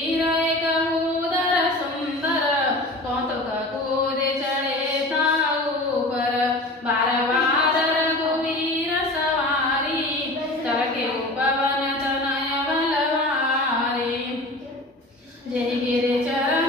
रघुवीर एक उदर सुंदर कौतुक कूदे चढ़े ताऊ पर बार बार रघुवीर सवारी करके पवन तनय बलवारी जय गिरिचरण